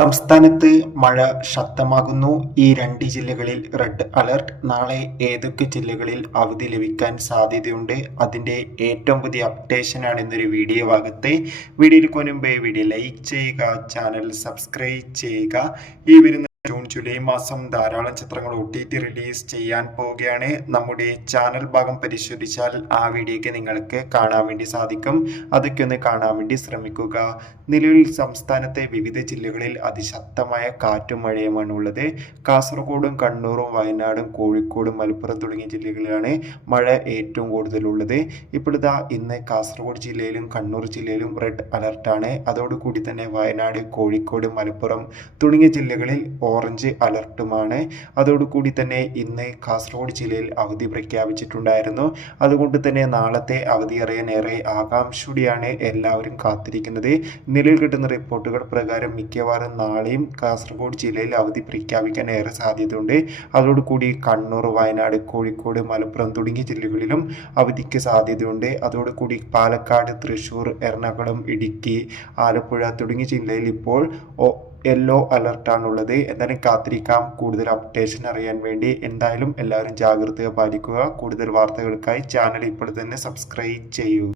സംസ്ഥാനത്ത് മഴ ശക്തമാകുന്നു. ഈ 2 ജില്ലകളിൽ റെഡ് അലർട്ട്. നാളെ ഏതൊക്കെ ജില്ലകളിൽ അവധി ലഭിക്കാൻ സാധ്യതയുണ്ട്? അതിൻ്റെ ഏറ്റവും പുതിയ അപ്ഡേഷനാണ് ഇന്നൊരു വീഡിയോ ഭാഗത്തെ. വീഡിയോയിൽ മുൻപേ വീഡിയോ ലൈക്ക് ചെയ്യുക, ചാനൽ സബ്സ്ക്രൈബ് ചെയ്യുക. ഈ വരുന്ന ജൂൺ ജൂലൈ മാസം ധാരാളം ചിത്രങ്ങൾ OTT റിലീസ് ചെയ്യാൻ പോവുകയാണ്. നമ്മുടെ ചാനൽ ഭാഗം പരിശോധിച്ചാൽ ആ വീഡിയോയ്ക്ക് നിങ്ങൾക്ക് കാണാൻ വേണ്ടി സാധിക്കും. അതൊക്കെ ഒന്ന് കാണാൻ വേണ്ടി ശ്രമിക്കുക. നിലവിൽ സംസ്ഥാനത്തെ വിവിധ ജില്ലകളിൽ അതിശക്തമായ കാറ്റും മഴയുമാണ് ഉള്ളത്. കാസർഗോഡും കണ്ണൂരും വയനാടും കോഴിക്കോടും മലപ്പുറം തുടങ്ങിയ ജില്ലകളിലാണ് മഴ ഏറ്റവും കൂടുതലുള്ളത്. ഇപ്പോഴിതാ ഇന്ന് കാസർഗോഡ് ജില്ലയിലും കണ്ണൂർ ജില്ലയിലും റെഡ് അലർട്ടാണ്. അതോടുകൂടി തന്നെ വയനാട്, കോഴിക്കോട്, മലപ്പുറം തുടങ്ങിയ ജില്ലകളിൽ ഓറഞ്ച് അലർട്ടുമാണ്. അതോടുകൂടി തന്നെ ഇന്ന് കാസർഗോഡ് ജില്ലയിൽ അവധി പ്രഖ്യാപിച്ചിട്ടുണ്ടായിരുന്നു. അതുകൊണ്ട് തന്നെ നാളത്തെ അവധി അറിയാൻ ഏറെ ആകാംക്ഷയോടെയാണ് എല്ലാവരും കാത്തിരിക്കുന്നത്. നിലവിൽ കിട്ടുന്ന റിപ്പോർട്ടുകൾ പ്രകാരം മിക്കവാറും നാളെയും കാസർഗോഡ് ജില്ലയിൽ അവധി പ്രഖ്യാപിക്കാൻ ഏറെ സാധ്യതയുണ്ട്. അതോടുകൂടി കണ്ണൂർ, വയനാട്, കോഴിക്കോട്, മലപ്പുറം തുടങ്ങിയ ജില്ലകളിലും അവധിക്ക് സാധ്യതയുണ്ട്. അതോടുകൂടി പാലക്കാട്, തൃശ്ശൂർ, എറണാകുളം, ഇടുക്കി, ആലപ്പുഴ തുടങ്ങിയ ജില്ലയിൽ ഇപ്പോൾ യെല്ലോ അലർട്ടാണുള്ളത്. എന്തായാലും കാത്തിരിക്കാം കൂടുതൽ അപ്ഡേഷൻ അറിയാൻ വേണ്ടി. എന്തായാലും എല്ലാവരും ജാഗ്രത പാലിക്കുക. കൂടുതൽ വാർത്തകൾക്കായി ചാനൽ ഇപ്പോൾ തന്നെ സബ്സ്ക്രൈബ് ചെയ്യൂ.